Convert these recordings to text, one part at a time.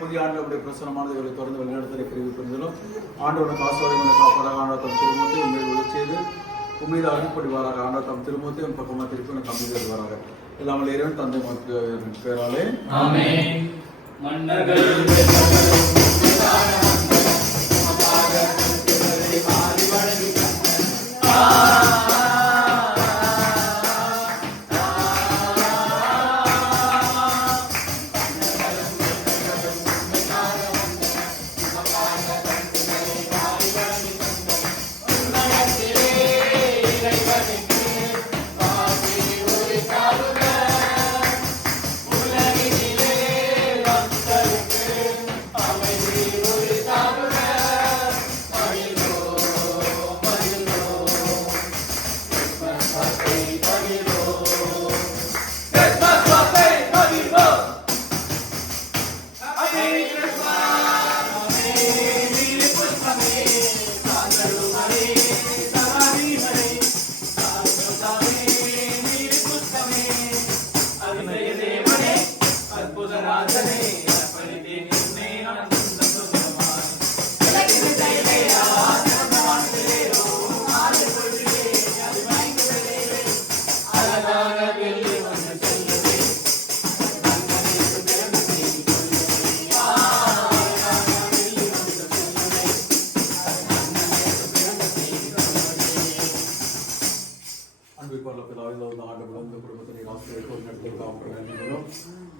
புதிய ஆண்டு பிரசனமானது இவரை தொடர்ந்து வழிநடத்தலை பிரிவு புரிந்தலும் ஆண்டோட காசோலைகளை காப்பாடாக ஆண்டவர் தம் திருமூர்த்தி உண்மையில் உதவி செய்து உண்மையில் அருள்படுவாராக ஆண்டவர் தம் திருமூர்த்தி உன் பக்கமாக திருப்பி உனக்கு அமைதி வருவாராக இல்லாமல் இறைவன் தந்தை பேராலே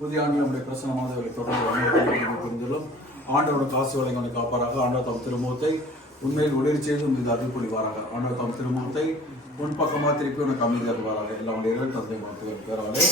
புதிய ஆண்டு நம்முடைய பிரசனமானவர்களை தொடர்ந்து புரிந்துள்ளோம் ஆண்டோட காசு வழங்கி காப்பாராக ஆண்டவர் தம் திருமுகத்தை உண்மையில் ஒளிர் செய்து மீது அருள் புரிவாராக ஆண்டவர் தம் திருமுகத்தை உன் பக்கமாக திருப்பி உனக்கு அமைதி வருவாராக எல்லாம் உடைய தந்தை மருத்துவர் பேராலே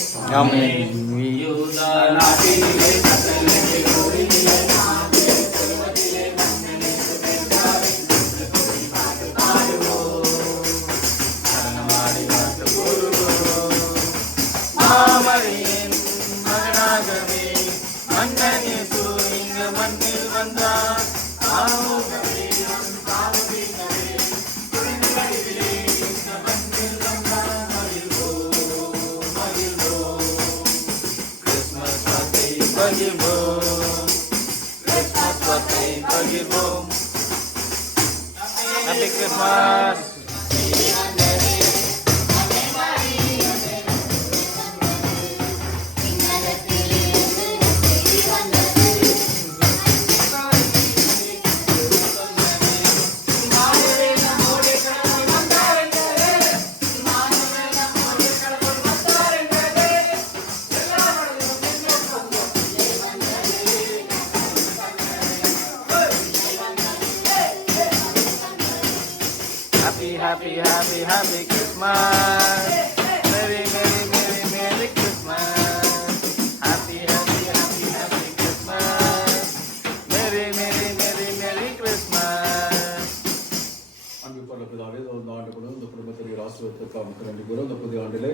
Happy Christmas. Happy Christmas. Merry Christmas. Happy Christmas. Merry Christmas. அன்புள்ள பிதாவே இந்த ஆண்டு கூட இந்த குடும்பத்திற்கு ஆசீர்வாதத்திற்கு நமக்கு நன்றி கூறும் இந்த புதிய ஆண்டிலே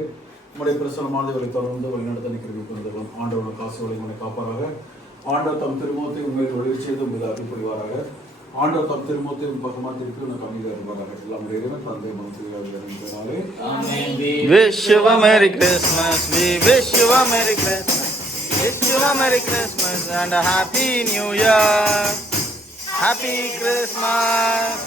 உம்முடைய பிரசன்னமானது இவரை தொடர்ந்து வழிநடத்த நிற்கிறது கொண்டிருக்கிறோம் ஆண்டவருடைய காசுகளை உங்களை காப்பாராக ஆண்டவர் தம் திருமுகத்தை உண்மையில் ஒளிர் செய்து உங்களை அருள் புரிவாராக ஆண்டவர் தம் திருமுகத்தை பக்கமாக திருப்பி உனக்கு அமைதி வருவாராக எல்லாம் இறைவன் தந்தை மருத்துவராலே Wish you a Merry Christmas. We wish you a Merry Christmas. Wish you a Merry Christmas and a Happy New Year. Happy Christmas.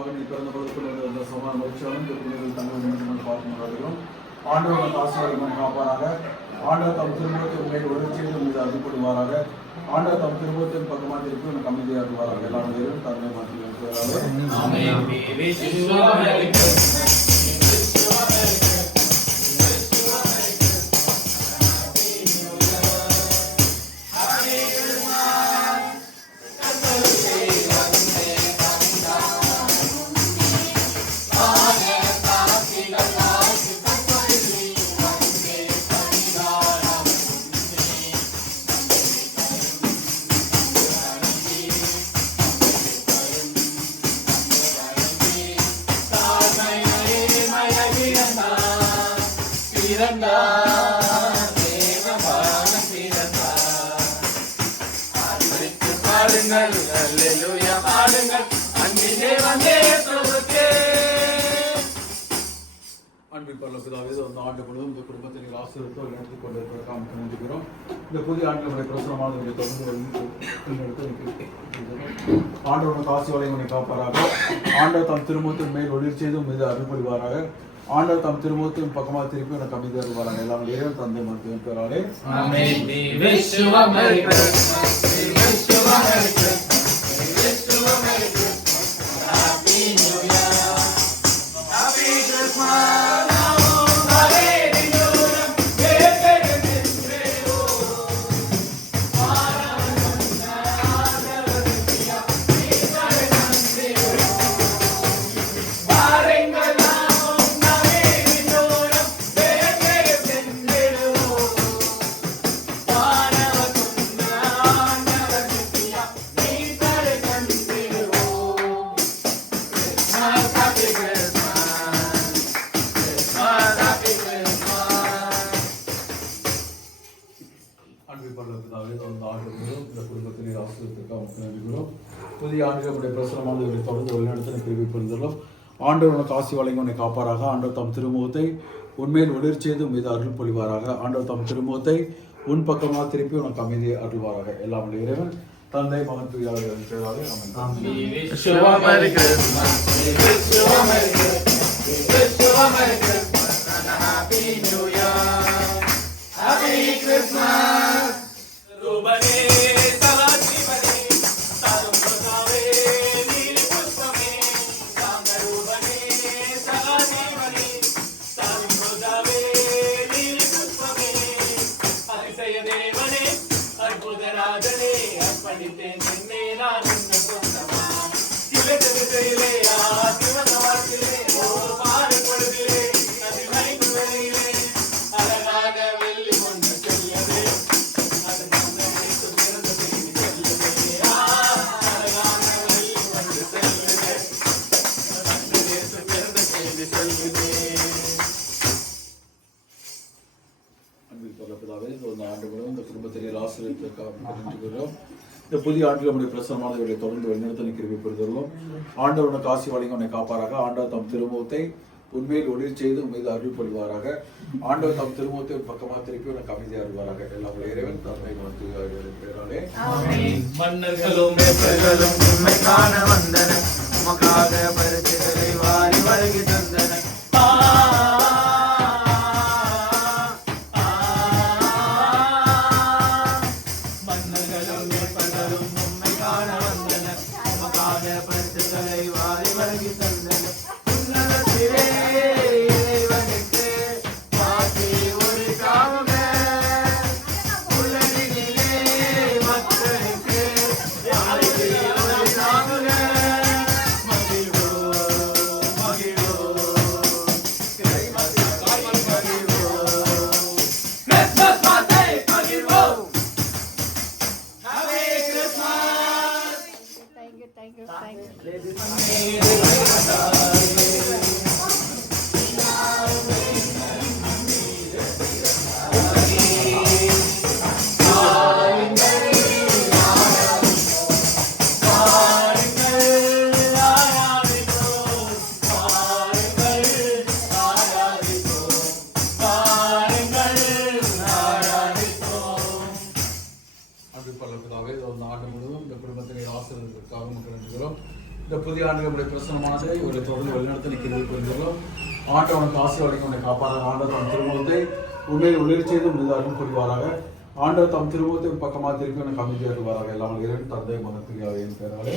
மகனை பிறந்த பொழுதுக்குள்ள அந்த சமான மகிழ்ச்சியாலும் இந்த பிள்ளைகள் தங்கள் பார்க்கும் ஆண்டவர் ஆசீர்வாதம் காப்பாராக. ஆண்டவர் தம் திருமுகத்தை உண்மையை உணர்ச்சியில் மீது அருள்படுவாராக. ஆண்டவர் தம் திருமுகத்தின் பக்கமாக திருப்பி உனக்கு அமைதியாக இருவாராக. எல்லா பேரும் தந்தை மாற்றி பாடுங்கள் அல்லேலூயா பாடுங்கள் அன்பிலே வந்தே பிரபுக்கே. அன்பின் பரலோக பிதாவே, இந்த ஆண்டு முழுவதும் இந்த குடும்பத்தை நீங்கள் ஆசீர்வதித்து வழிநடத்திக் கொண்டிருப்பதற்காக நமக்கு நன்றிக்கிறோம். இந்த புதிய ஆண்டினுடைய பிரசுரமானவர்களை தொடர்ந்து ஆண்டவருடைய காசி வலை உன்னை காப்பாராக. ஆண்டவர் தம் திருமுகத்தின் மேல் ஒளிர் செய்து மீது அருள்படுவாராக. ஆண்டவர் தம் திருமுகத்தின் பக்கமாக திருப்பி உனக்கு அமைதி அருள்வாராக. எல்லாம் இறைவன் தந்தை மருத்துவம் பெறாலே. புதிய ஆண்டுகளுடைய பிரசுரமானவர்களை தொடர்ந்து வழிநடத்த கிருபை புரிந்துள்ளோம். ஆண்டவர் உனக்கு ஆசி வழங்கி உன்னை காப்பாராக. ஆண்டவர் தம் திருமுகத்தை உன்மேல் ஒளிர் செய்து மீது அருள் பொழிவாராக. ஆண்டவர் தம் திருமுகத்தை உன் பக்கமாக திருப்பி உனக்கு அமைதியை அருள்வாராக. எல்லாம் இறைவன் தந்தை மகன் தூயாவின் பெயராலே இந்த புதிய ஆண்டில் நம்முடைய பிரசனமானவர்களை தொடர்ந்து வழிநடத்த கிருபை பெறுகிறோம். ஆண்டவர் உனக்கு ஆசி வழங்கி உன்னை காப்பாராக. ஆண்டவர் தம் திருமுகத்தை உண்மையில் ஒளிர் செய்து மீது அருள் பொழிவாராக. ஆண்டவர் தம் திருமுகத்தை பக்கமாக திருப்பி உனக்கு அமைதி அருள்வாராக. எல்லாம் இறைவன் தந்தை மகன் பெயராலே மன்னர்களும் உம்மை காண வந்தனர், உமக்காக பரிசுகளை வாரி வழங்கி தந்தனர். இந்த புதிய ஆண்டு நம்முடைய பிரசனமானது இவரை தொடர்ந்து வழிநடத்த நிற்கிறது புரிந்துள்ளோம். ஆண்டவனுக்கு ஆசை வழங்கி உன்னை காப்பாராக. ஆண்டவர் தம் திருமுகத்தை உண்மையில் ஒளிர் செய்து மீதாகவும் புரிவாராக. ஆண்டவர் தம் திருமுகத்தை பக்கமாக திருப்பி உனக்கு அமைதியாக வருவாராக. எல்லாம் இறைவன் தந்தை மகன் தூய ஆவியின் பெயராலே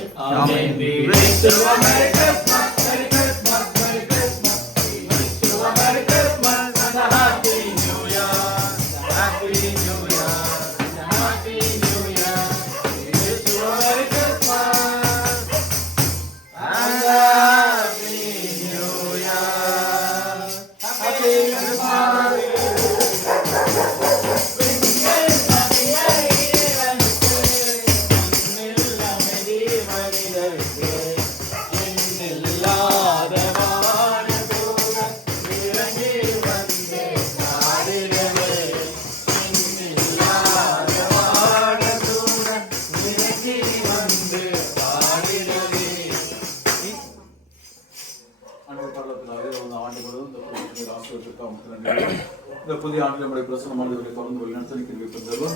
இந்த புதிய ஆண்டு நம்முடைய பிரசனமானது இவரை தொடர்ந்து வழிநடத்த நிற்கிறது.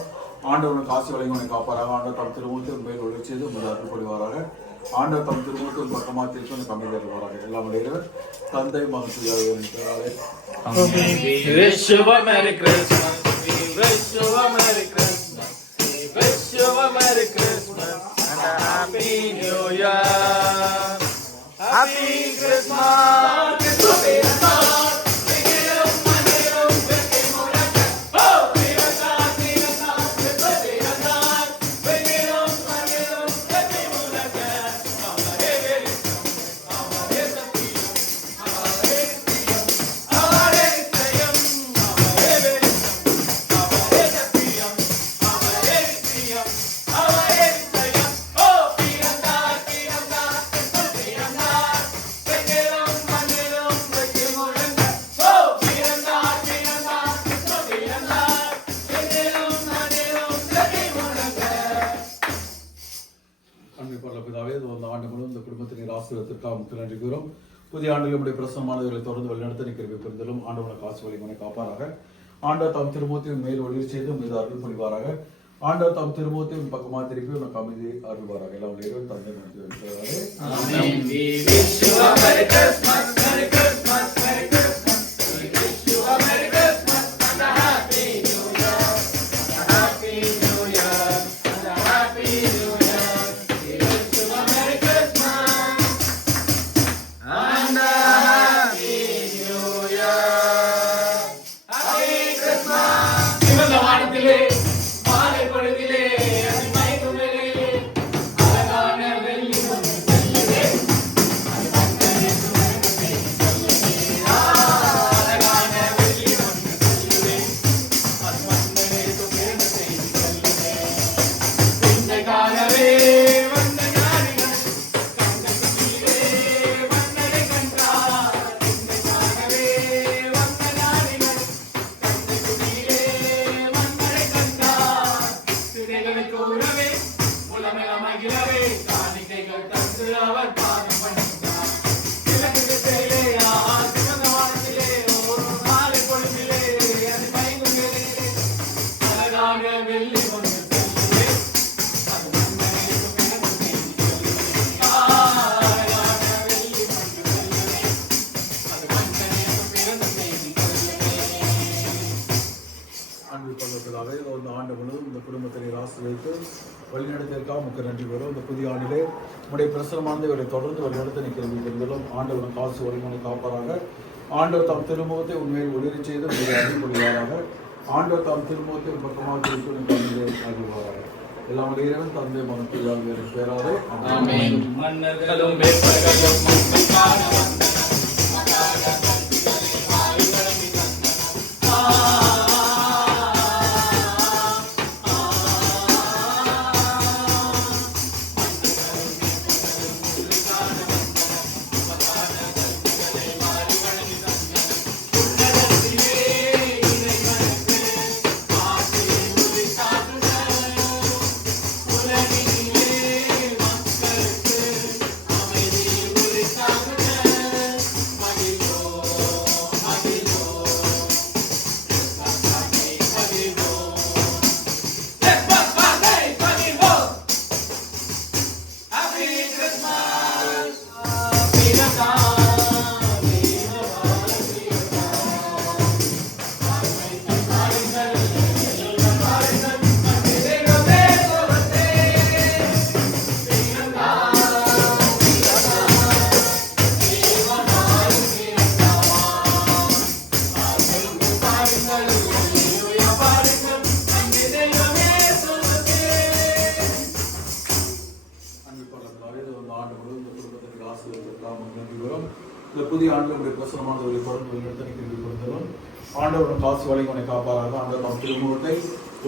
ஆண்டவனுக்கு ஆசை வழங்கி உன்னை காப்பாராக. ஆண்டவர் தம் திருமுகத்தை மேல் ஒளி செய்து உங்கள் கொள்வாராக. ஆண்டவர் தம் திருமுகத்தை ஒரு பக்கமாக திருப்பி உனக்கு அமைதி வருவாராக. எல்லாம் இறைவன் தந்தை மகன் தூய ஆவியின் பெயராலே Wish you a Merry Christmas. We wish you a Merry Christmas. We wish you a Merry Christmas and a Happy New Year. Happy Christmas. நன்றி கூறும். புதிய ஆண்டில் நம்முடைய பிரசனமானவர்களை தொடர்ந்து வழிநடத்த நிற்கிறது பெருந்தலும். ஆண்டவனுக்கு ஆசை வழிமுறை காப்பாராக. ஆண்டவர் தம் திருமுகத்தையும் மேல் ஒளிர் செய்து மீது அருள் புரிவாராக. ஆண்டவர் தம் திருமுகத்தையும் பக்கமாக திருப்பி உனக்கு அமைதி அருள்வாராக. எல்லாம் இறைவன் தந்தை ஆண்டு முழுவதும் இந்த குடும்பத்தை ஆசீர்வதித்து வழிநடத்திற்காக நமக்கு நன்றி கூறும். இந்த புதிய ஆண்டிலே நம்முடைய பிரசனமானது இவரை தொடர்ந்து வழிநடத்த நிற்கிறது. ஆண்டவன் காசு வழிமுறை காப்பாராக. ஆண்டவர் தாம் திருமுகத்தை உண்மையில் ஒளிர செய்து உங்களை அறிந்து கொள்வாராக. ஆண்டவர் தாம் திருமுகத்தை பக்கமாக திருப்பி அறிவாராக. எல்லாம் இறைவன் தந்தை மகன் தூய ஆவியின் பெயராலே ஆமென். இந்த புதிய ஆண்டு உடைய பிரசனமானவர்களை தொடர்ந்து வழிநடத்த கிருபை கொடுத்தலும் ஆண்டவர் காசு வழங்கி உன்னை காப்பாராக. ஆண்டவர் தாம் திருமுகத்தை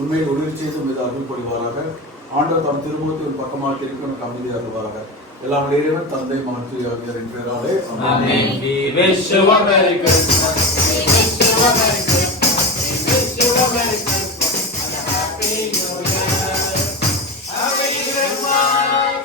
உண்மையில் ஒளிர் செய்து மீது அருள் பொழிவாராக. ஆண்டவர் தாம் திருமுகத்தை ஒரு பக்கமாக திருப்பி உனக்கு அமைதி அருள்வாராக. எல்லாம் இறைவன் தந்தை மகன் தூய ஆவியாரின் பெயராலே ஆமென். We wish you a Merry Christmas. We wish you a Merry Christmas. We wish you a Merry Christmas and a Happy New Year. Happy Christmas.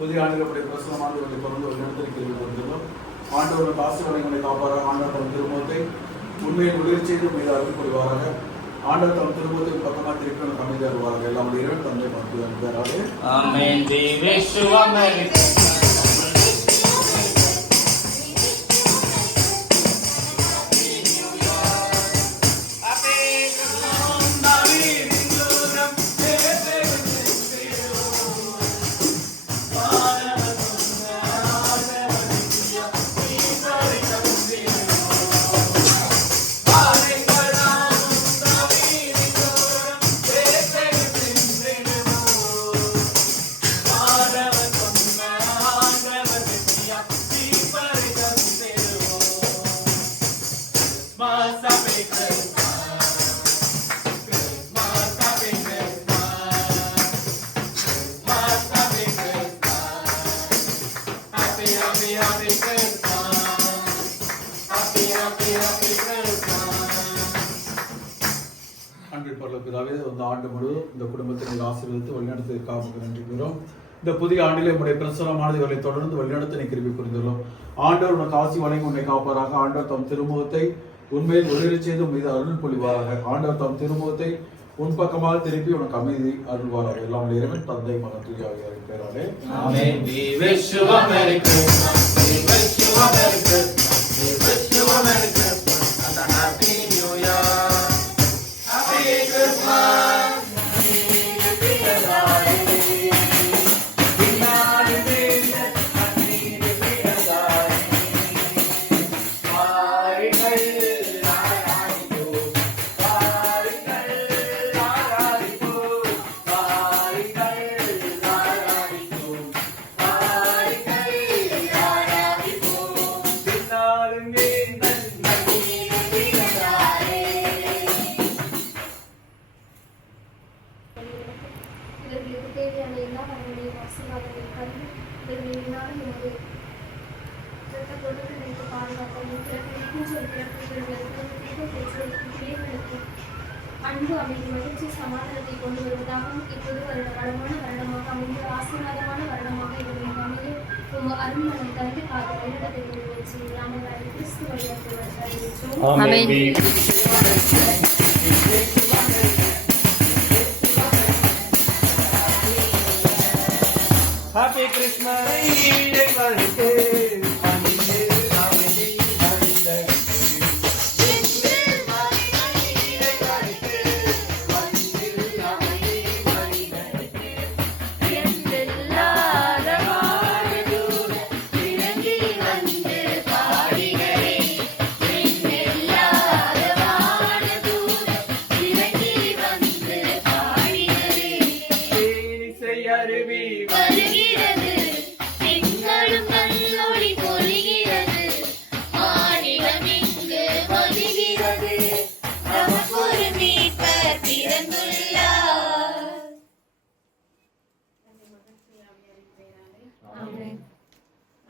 புதிய ஆண்டுகளுடைய பிரசனமானவர்களை தொடர்ந்து வழிநடத்தி கேள்வி கொடுத்துள்ளோம். ஆண்டவர் காசு வழங்கலை காப்பாராக. ஆண்டவர் தம் திருமுகத்தை உண்மையை ஒளிர் செய்து மீது அருள் புரிவாராக. ஆண்டவர் தம் திருமுகத்தை பக்கமாக திருப்பி நமக்கு அமைதி அருள்வாராக. எல்லாம் இறைவன் தந்தை மகன் பேராலே ஆமென். We wish you a Merry Christmas. இந்த ஆண்டு முழுவதும் இந்த குடும்பத்தை ஆசீர்வதித்து வழிநடத்துவதற்காக நன்றி கூறுகிறோம். இந்த புதிய ஆண்டிலே உடைய பிரசனமானது இவர்களை தொடர்ந்து வழிநடத்த கிருபை புரிந்துள்ளோம். ஆண்டவர் உனக்கு ஆசி வழங்கி உன்னை காப்பாராக. ஆண்டவர் தம் திருமுகத்தை உண்மையில் ஒளிரச் செய்து மீது அருள் பொழிவாராக. ஆண்டவர் தம் திருமுகத்தை உன் பக்கமாக திருப்பி உனக்கு அமைதி அருள்வாராக. எல்லாம் இறைவன் தந்தை மகன் தூய ஆவியாரின் பெயராலே ஆமென். We wish you a Merry Christmas. We wish you a Merry Christmas. We wish you a Merry Christmas and a Happy New Year. Happy Christmas. அன்பு அமைதி மகிழ்ச்சி சமாதானத்தை கொண்டு வருவதாகவும் இப்போது வளமான வருடமாக அமைந்து ஆசீர்வாதமான வருடமாக இவர்கள் அமைய உங்க அருள்மனை தந்து காத்து வழிநடத்தை வச்சு நாங்கள் கிறிஸ்து வழியாக Happy Christmas.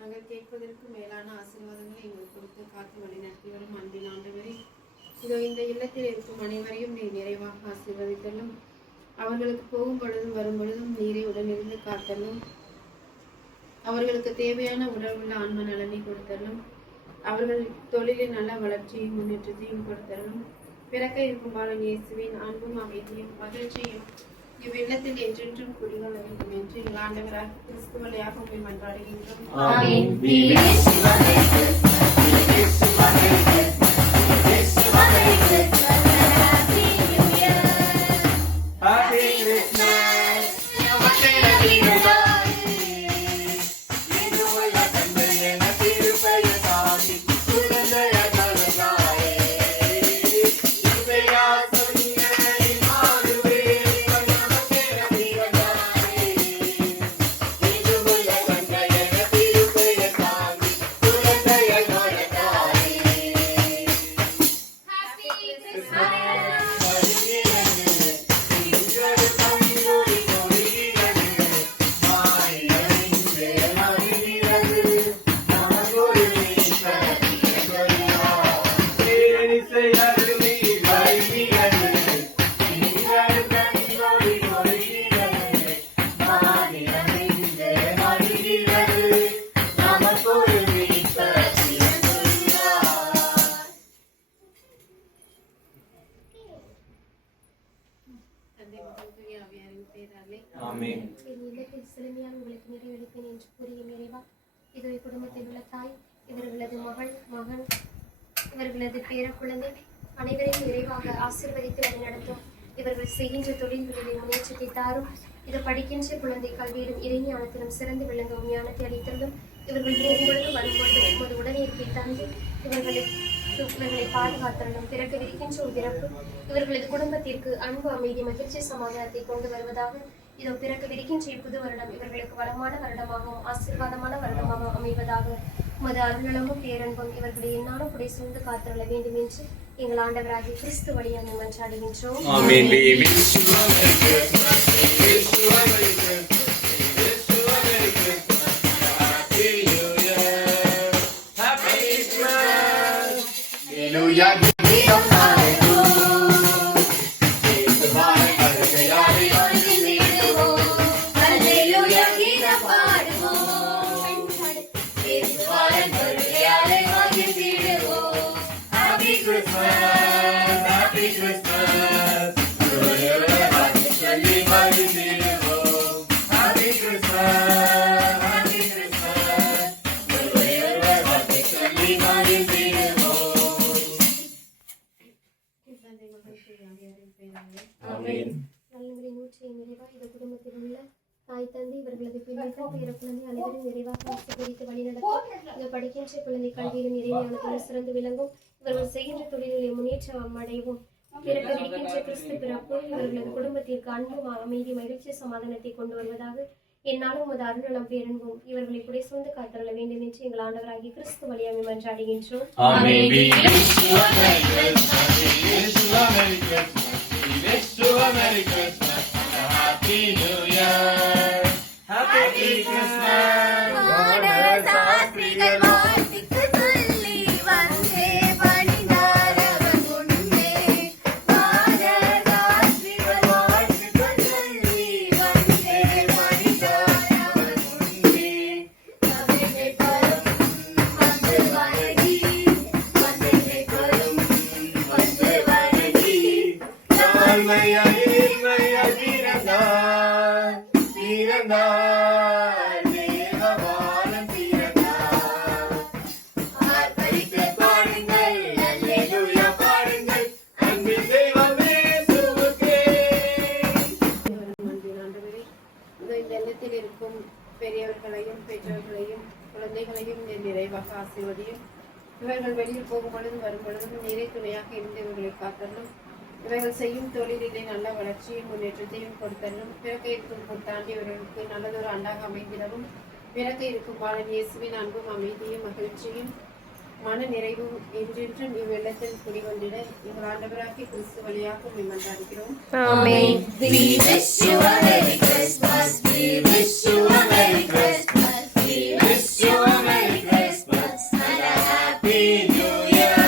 நாங்கள் கேட்பதற்கு மேலான ஆசீர்வாதங்களை எங்களுக்கு கொடுத்து காத்து வழி நடத்தி வரும் அன்பின் ஆண்டவரே, இதோ இந்த இல்லத்தில் இருக்கும் அனைவரையும் நீ நிறைவாக ஆசீர்வதித்தலும், அவர்களுக்கு போகும் பொழுதும் வரும் பொழுதும் நீரை உடனிருந்து காத்தலும், அவர்களுக்கு தேவையான உடலுள்ள ஆன்ம நலனை கொடுத்தலும், அவர்கள் தொழிலில் நல்ல வளர்ச்சியும் முன்னேற்றத்தையும் கொடுத்தரும். பிறக்க இருக்கும் பாலன் இயேசுவின் அன்பும் அமைதியும் மகிழ்ச்சியும் இவ்வில்லத்தில் என்றென்றும் குடிகள் வேண்டும் என்று எங்கள் ஆண்டவராக கிறிஸ்து வழியாக உண்மை மன்றாடுகின்றோம். என் இல்லத்தில் சிறுமியாக உங்களுக்கு நிறைவேறிப்பேன் என்று கூறிய நிறைவா இதோ இக்குடும்பத்தில் உள்ள தாய், இவர்களது மகன், இவர்களது பேரக்குழந்தை அனைவரையும் நிறைவாக ஆசீர்வதித்து வழிநடத்தும். இவர்கள் செய்கின்ற தொழில்களில் முன்னேற்றத்தை தாரும். இது படிக்கின்ற குழந்தை கல்வியிலும் இறைஞானத்திலும் சிறந்து விளங்கும் ஞானத்தை அளித்தலும். இவர்கள் போகும்பொழுது வரும்பொழுது உமது உடனே இருப்பை தந்து இவர்களை பாதுகாத்தரணும். பிறகு இருக்கின்ற ஒரு பிறப்பு இவர்களது குடும்பத்திற்கு அன்பு, அமைதி, மகிழ்ச்சி, சமாதானத்தை கொண்டு வருவதாக. இதோ பிறகு விரிக்கின்ற புது வருடம் இவர்களுக்கு வளமான வருடமாகவும் ஆசீர்வாதமான வருடமாகவும் அமைவதாக. உமது அருளமும் பேரன்பும் இவர்களை என்னாலும் புடை சூழ்ந்து காத்துள்ள வேண்டும் என்று எங்கள் ஆண்டவராகிய கிறிஸ்து வழியாக மன்றாடுகின்றோம். நலன்களை ஊற்றிய நிறைவா இந்த குடும்பத்தில் உள்ள தாய், தந்தை, இவர்களது பிள்ளைகள், பேரக்குழந்தை அனைவரும் நிறைவாக ஆசீர்வதித்து வழிநடத்தும். இது படிக்கின்ற குழந்தை கல்வியிலும் இறைஞானத்திலும் சிறந்து விளங்கும். இவர்கள் செய்கின்ற தொழில்களில் முன்னேற்றம் அடையவும். பிறகு இருக்கின்ற கிறிஸ்து பிறப்பு இவர்களது குடும்பத்திற்கு அன்பு, அமைதி, மகிழ்ச்சி, சமாதானத்தை கொண்டு வருவதாக. என்னாலும் உமது அருள்நலம் பேரன்பும் இவர்களை புடை சூழ்ந்து காத்தருள வேண்டும் என்று எங்கள் ஆண்டவராகிய கிறிஸ்து வழியாக மன்றாடுகின்றோம். Merry Christmas, Happy New Year, Happy Christmas. சாஸ்திரிகள் வாழ்த்துக்கு சொல்லி வந்தே பணிந்தாரவர் முன்னே. சாஸ்திரிகள் வாழ்த்துக்கு சொல்லி வந்தே பணிந்தாரவர் முன்னே. கவிதை பரும் வந்து வணங்கி, கவிதை பரும் வந்து வணங்கி. தாழ்மையாய் இருக்கும் பெரியவர்களையும் பெற்றோர்களையும் குழந்தைகளையும் நிறைவாக ஆசீர்வதியும். இவர்கள் வெளியில் போகும் பொழுதும் வரும் பொழுதும் நிறை துணையாக இருந்து இவர்களை காத்தலும். இவர்கள் செய்யும் தொழிலிலே நல்ல வளர்ச்சியும் முன்னேற்றத்தையும் கொடுத்தலும். பிறக்க இருக்கும் புத்தாண்டு இவர்களுக்கு நல்லதொரு ஆண்டாக அமைந்திடவும். பிறக்க இருக்கும் பாலன் இயேசுவின் அன்பும் அமைதியும் மகிழ்ச்சியும் மன நிறைவும் என்றென்றும் இவ்வில்லத்தில் குடிகொண்டிட எங்கள் ஆண்டவராகிய கிறிஸ்து வழியாக மன்றாடுகிறோம். Amen. We wish you a Merry Christmas. We wish you a Merry Christmas. We wish you a Merry Christmas and a Happy New Year.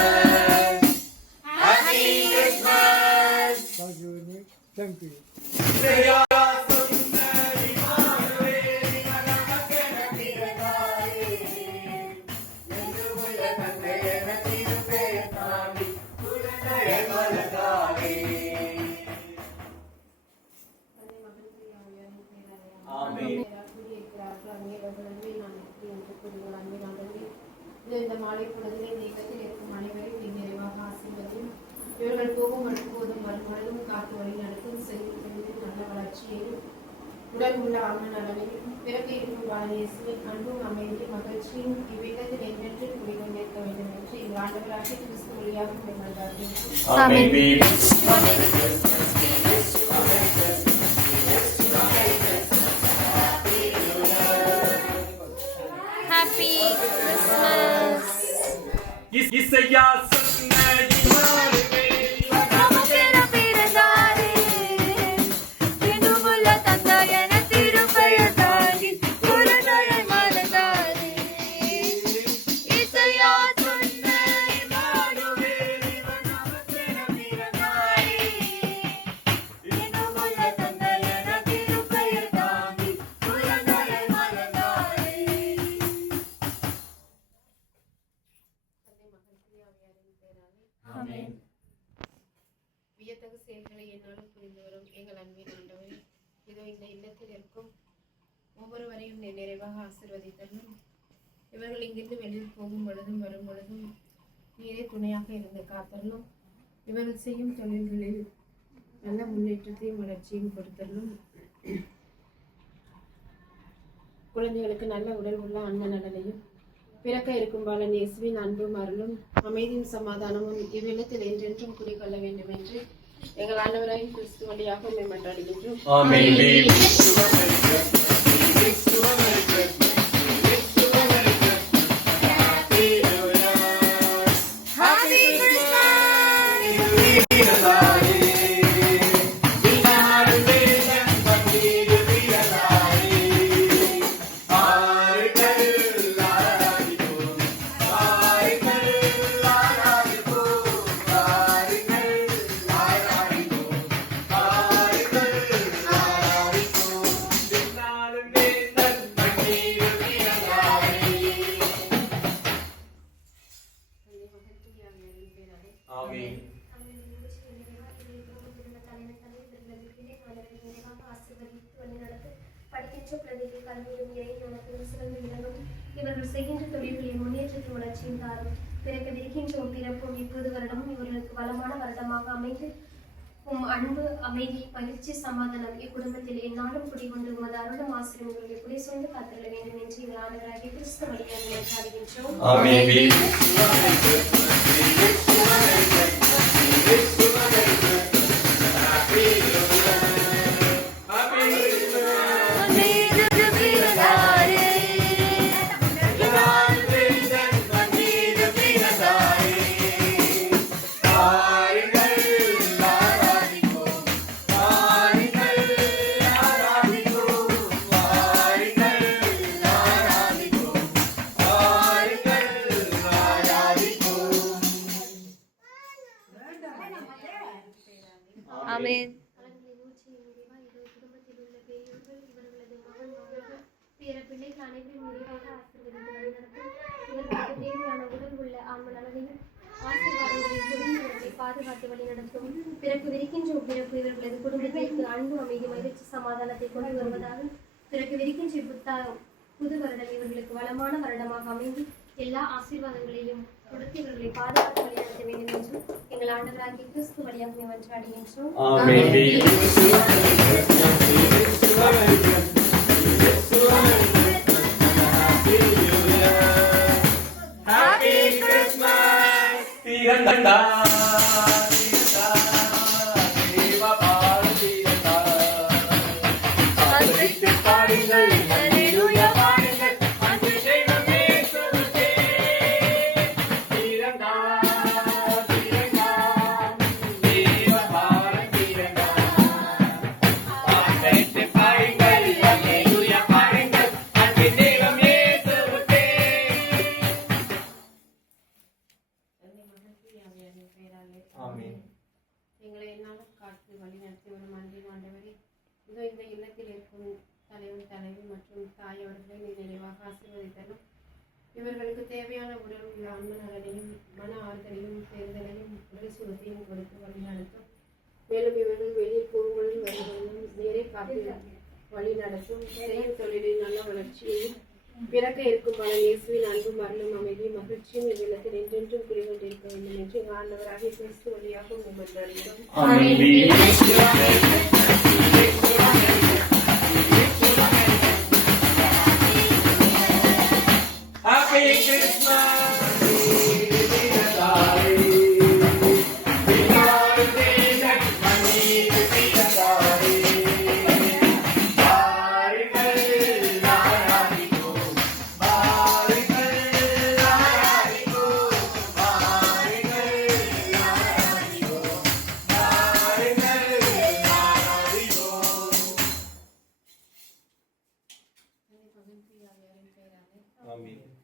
Happy Christmas. Thank you. Thank you. இவர்கள் போகும் போதும் வரும்பொழுதும் காத்து வழி நடத்தும் செய்யும் தொழிலில் நல்ல வளர்ச்சியையும் உடல் உள்ள ஆன்ம நலனையும் பிறகு இருக்கும் பாலநேசுவின் அன்பும் அமைதியும் மகிழ்ச்சியும் இவ்விடத்தில் என்றென்று குடிகொண்டிருக்க வேண்டும் என்று எங்கள் ஆண்டவராகிய கிறிஸ்து வழியாக மேற்கொண்டார்கள். Happy Christmas. இசையா சொன்ன நமக்கென பிறந்தாரே, தினமுள்ள தந்தையென திருப்பெயர் தாங்கி குருநரை மறந்தாரே. இசையா சொன்ன இம்மானுவேல், இவன் நமக்கென பிறந்தாரே, தினமுள்ள தந்தையென திருப்பெயர் தாங்கி குருநரை மறந்தாரே. ஆமென். வியத்தகு செயல்களை என்னாலும் புரிந்து வரும் எங்கள் அன்பின் ஆண்டவரே, இதோ இந்த இல்லத்தில் இருக்கும் ஒவ்வொருவரையும் நீர் நிறைவாக ஆசீர்வதித்தலும் இவர்கள் இங்கிருந்து வெளியில் போகும் பொழுதும் வரும் பொழுதும் நீரே துணையாக இருந்து காத்தலும் இவர்கள் செய்யும் தொழில்களில் நல்ல முன்னேற்றத்தையும் வளர்ச்சியும் கொடுத்தலும் குழந்தைகளுக்கு நல்ல உடல் உள்ள ஆன்ம நலனையும் பிறக்க இருக்கும் பாலன் இயேசுவின் அன்பும் அருளும் அமைதியும் சமாதானமும் இவ்விடத்தில் என்றென்றும் குடிக்கொள்ள வேண்டும் என்று எங்கள் ஆண்டவராகிய கிறிஸ்து வழியாக உம்மை மன்றாடுகின்றோம். இவர்கள் செய்கின்ற தொழில்களின் முன்னேற்றத்தின் வளர்ச்சியும் தாரும். பிறகு விரிக்கின்ற பிறப்பும் இப்போது வருடமும் இவர்களுக்கு வளமான வருடமாக அமைந்து உம் அன்பு, அமைதி, மகிழ்ச்சி, சமாதானம் இக்குடும்பத்தில் எந்நாளும் குடிகொண்டு உமது அருளும் ஆசிரியம் இவர்களை குடி சூழ்ந்து காத்திருக்க வேண்டும் என்று எங்கள் ஆண்டவராகிய கிறிஸ்து வழியாக மன்றாடுகின்றோம். ஆமென். குடும்பத்தில் உள்ள பெரியோர்கள் இவர்களது மகன் மகள்கள் பிற பிள்ளைகள் அனைவரும் நிறைவாக ஆசீர்வதித்து வழிநடத்தும் இவர்களுக்கு தேவையான உடல் உள்ள ஆன்ம நலனையும் ஆசீர்வாதங்களின் குடும்பங்களை பாதுகாத்து வழிநடத்தும். பிறகு விரிக்கின்ற பிறப்பு இவர்களது குடும்பத்திற்கு அன்பு, அமைதி, மகிழ்ச்சி, சமாதானத்தை கொண்டு வருவதாக. பிறகு விரிக்கின்ற புது வருடம் இவர்களுக்கு வளமான வருடமாக அமைந்து எல்லா ஆசீர்வாதங்களையும் கொடுத்து இவர்களை பாதுகாத்து வழிநடத்த வேண்டும் என்றும் எங்கள் ஆண்டவராகிய கிறிஸ்து வழியாக மன்றாடுகின்றோம். எங்களை என்னாலும் காத்து வழி நடத்தி வரும் அன்பின் ஆண்டவரே, இதோ இந்த இல்லத்தில் இருக்கும் தலைவர், தலைவி மற்றும் தாய் அவர்களை நீ நிறைவாக ஆசீர்வதித்தலும் இவர்களுக்கு தேவையான உடல் உள்ள ஆன்ம நலனையும் மன ஆறுதலையும் தேர்தலையும் உடல் சுகத்தையும் கொடுத்து வழி நடத்தும். மேலும் இவர்கள் வெளியில் போகும்பொழுது வருவதும் நேரே காத்து வழி நடத்தும். செய்யும் தொழிலில் நல்ல வளர்ச்சியையும் பிறக்க இருக்கும் பல இயேசுவின் அன்பும் அருளும் அமைதியும் மகிழ்ச்சியும் இவ்விடத்தில் என்றென்றும் குடிகொண்டிருக்க வேண்டும் என்று எங்கள் ஆண்டவராகிய கிறிஸ்து வழியாக மன்றாடுகிறோம். Happy Christmas.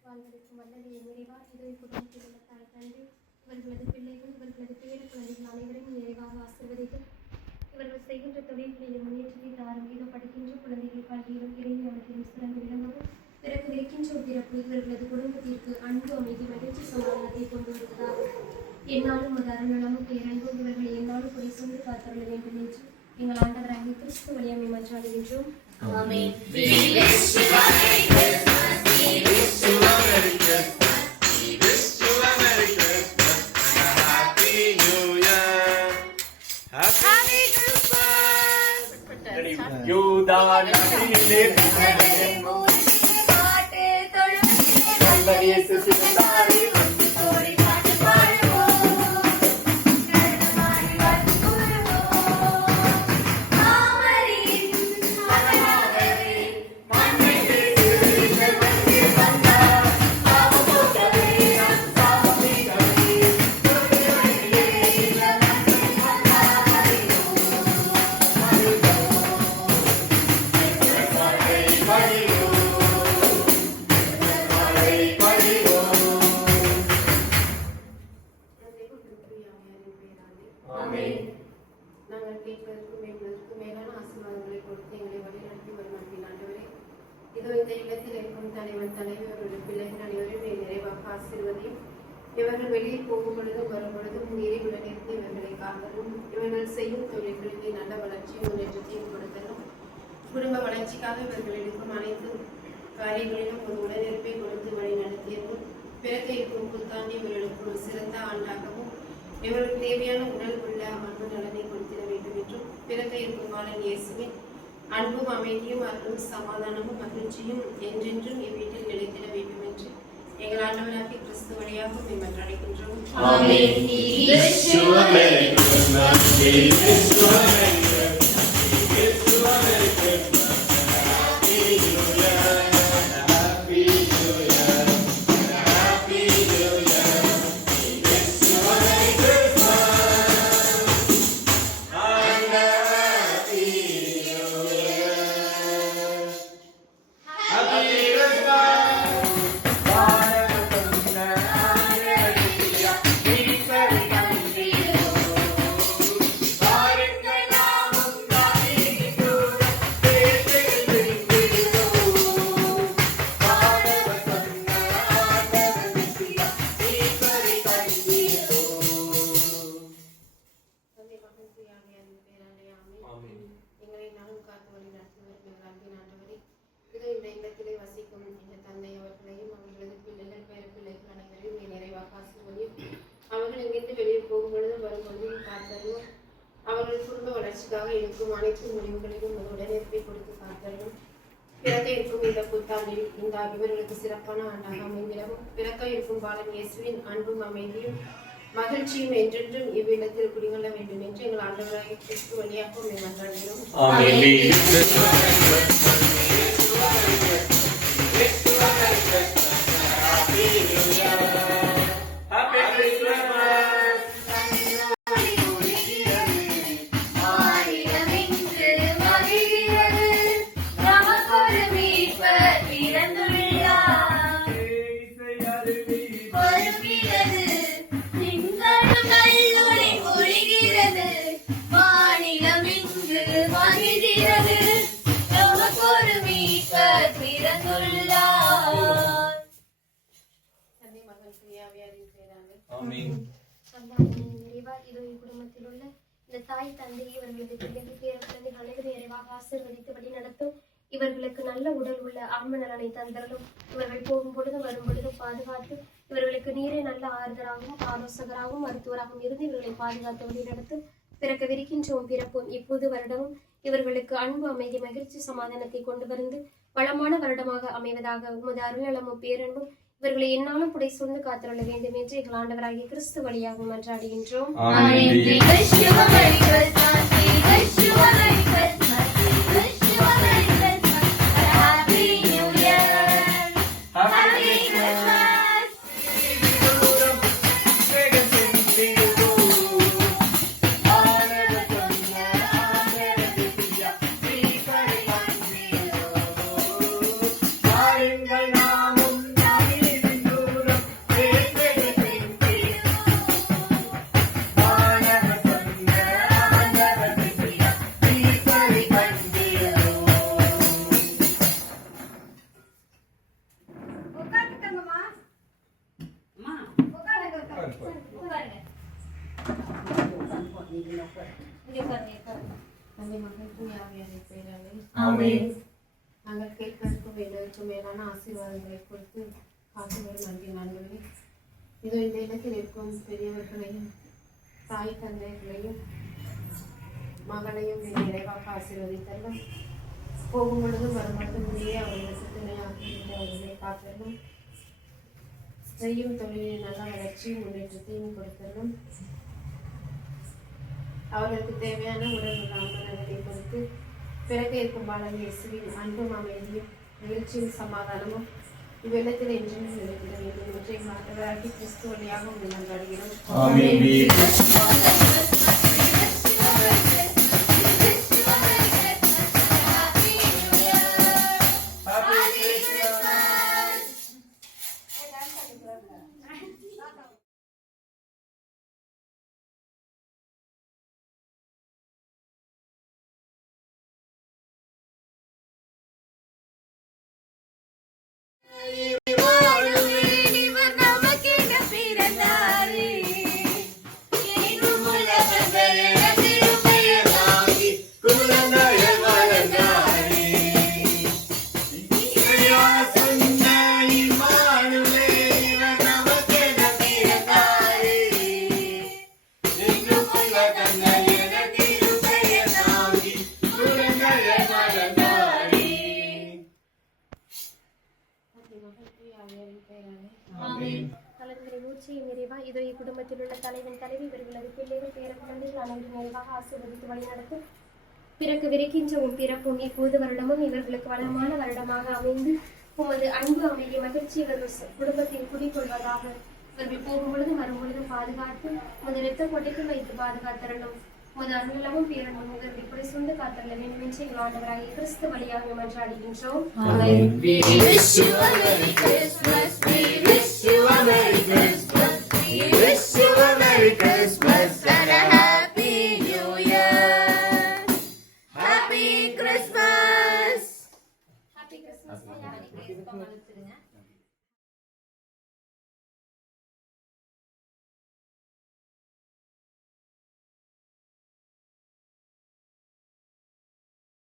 வாழ்வதற்கும் வல்லமையை நிறைவாக இதோ குடும்பத்தில் உள்ள தாய் தந்தை இவர்களது பிள்ளைகள் இவர்களது பேர குழந்தைகள் அனைவரையும் நிறைவாக ஆசீர்வதித்து இவர்கள் செய்கின்ற தொழில்களில் முன்னேற்றுகிறார்கள். இதோ படிக்கின்ற குழந்தைகள் கல்வியிலும் இறைவனத்திலும் சிறந்து விளங்கவும் பிறகு இருக்கின்ற பிறப்பு இவர்களது குடும்பத்திற்கு அன்பு அமைதி மகிழ்ச்சி சமாதானத்தை கொண்டு வருவதாக என்னாலும் ஒரு அருணனமும் பேரன்பும் இவர்களை என்னாலும் கொடை சொந்து காத்தருள வேண்டும் என்று எங்கள் ஆண்டவராகிய கிறிஸ்து வழியாமை மன்றாடுகின்றோம். ஆமென். நாங்கள் கேட்பதற்கும் எங்களுக்கும் மேலான ஆசீர்வாதங்களை கொடுத்து எங்களை வழிநடத்தி வரும் அன்பின் ஆண்டவரே, இதோ இந்த இல்லத்தில் இருக்கும் தலைவர்களுடைய பிள்ளைகள் அனைவரும் நிறைவாக ஆசீர்வதியும். இவர்கள் வெளியில் போகும் பொழுதும் வரும் பொழுதும் நீரிவுடன் இருந்து இவர்களை காத்தலும். இவர்கள் செய்யும் தொழில்களுக்கு நல்ல வளர்ச்சியும் முன்னேற்றத்தையும் கொடுத்தலும். குடும்ப வளர்ச்சிக்காக இவர்கள் எடுக்கும் அனைத்து காரியங்களிலும் ஒரு உடனிருப்பை கொடுத்து வழி நடத்தியதும். பிறக்க இருக்கும் புத்தாண்டு இவர்களுக்கு ஒரு சிறந்த ஆண்டாகவும் இவர்களுக்கு தேவையான உடல் உள்ள அன்பு நலனை கொடுத்திட வேண்டும் என்றும் பிறக்க இருக்கும் பாலன் இயேசுவின் அன்பும் அமைதியும் அருளும் சமாதானமும் மகிழ்ச்சியும் என்றென்றும் இவ்வீட்டில் நிலைத்திட வேண்டும் என்று எங்கள் ஆண்டவராகிய கிறிஸ்து வழியாக மன்றாடுகின்றோம். அவர்கள் குடும்ப வளர்ச்சிக்காக எடுக்கும் அனைத்து முடிவுகளிலும் உடனிருப்பை கொடுத்து காத்தலும். பிறக்க இருக்கும் இந்த புத்தாண்டில் இந்த இவர்களுக்கு சிறப்பான ஆண்டாக அமைந்திடவும் பிறக்க இருக்கும் பாலன் இயேசுவின் அன்பும் அமைதியும் மகிழ்ச்சியும் என்றென்றும் இவ்விடத்தில் குடிகொள்ள வேண்டும் என்று எங்கள் ஆண்டவராகிய கிறிஸ்து வழியாக மன்றாடுகிறோம். குடும்பத்தில் உள்ள இந்த தாய் தந்தை இவர்களது பிள்ளைகள் பேர குழந்தைகள் அனைவரும் நிறைவாக ஆசீர்வதித்து வழி நடத்தும். இவர்களுக்கு நல்ல உடல் உள்ள ஆன்ம நலனை தந்தரலும். இவர்கள் போகும் பொழுதும் வரும் பொழுதும் பாதுகாத்து இவர்களுக்கு நீரே நல்ல ஆறுதலாகவும் ஆலோசகராகவும் மருத்துவராகவும் இருந்து இவர்களை பாதுகாத்து வழிநடத்தும். பிறக்கவிருக்கின்றோம் பிறப்பும் இப்போது வருடமும் இவர்களுக்கு அன்பு, அமைதி, மகிழ்ச்சி, சமாதானத்தை கொண்டு வந்து வளமான வருடமாக அமைவதாக உமது அருள்நலமும் பேரன்பும் இவர்களை என்னாலும் புடை சூழ்ந்து காத்துள்ள வேண்டும் என்று எங்கள் ஆண்டவராகிய கிறிஸ்து வழியாக மன்றாடுகின்றோம். தந்தை, மகன், தூய ஆவியாரின் பெயராலே ஆமென். நாங்கள் கேட்பதற்கும் வேண்டுவதற்கும் மேலான ஆசீர்வாதங்களை கொடுத்து காசுகள் நன்றி ஆண்டவரே. இதோ இந்த இடத்தில் இருக்கும் பெரியவர்களையும் தாய் தந்தைகளையும் மகளையும் நிறைவாக ஆசீர்வதித்தல்லும். போகும் பொழுதும் வரும் பொழுதும் நீயே அவர்களுக்கு துணையாக இருந்து அவர்களை காத்தல்லும். செய்யும் தொழிலில் நல்ல வளர்ச்சியும் முன்னேற்றத்தையும் கொடுத்தல்லும். அவர்களுக்கு தேவையான உடல் நலத்தை கொடுத்து பிறகு இருக்கும் பாலன் இயேசுவின் அன்பும் அமைதியும் நிகழ்ச்சியும் சமாதானமும் இவ்வெள்ளத்தில் என்றும் நிலைத்திட வேண்டும் என்று ஆண்டவராகிய கிறிஸ்து வழியாக உங்களை நன்றாடுகிறோம். கலங்களை ஊற்றியும் நிறைவா இதோ இக்குடும்பத்தில் உள்ள தலைவன், தலைவி, இவர்களது பிள்ளைகள், பேர குழந்தைகள் அனைவரும் நிறைவாக ஆசீர்வதித்து வழிநடத்தும். பிறக்கவிருக்கின்ற உம் பிறப்பும் இப்போது வருடமும் இவர்களுக்கு வளமான வருடமாக அமைந்து உமது அன்பு, அமைதி, மகிழ்ச்சி இவர்கள் குடும்பத்தில் குடிக்கொள்வதாக. இவர்கள் போகும் பொழுதும் வரும் பொழுதும் பாதுகாத்து உமது இரத்த கொட்டைக்குள் வைத்து பாதுகாத்தரணும். உமது அருளமும் பேரன்பும் இவர்களை புடை சூழ்ந்து காத்தரல வேண்டும் என்று எங்கள் ஆண்டவராகிய கிறிஸ்து வழியாக மன்றாடுகின்றோம்.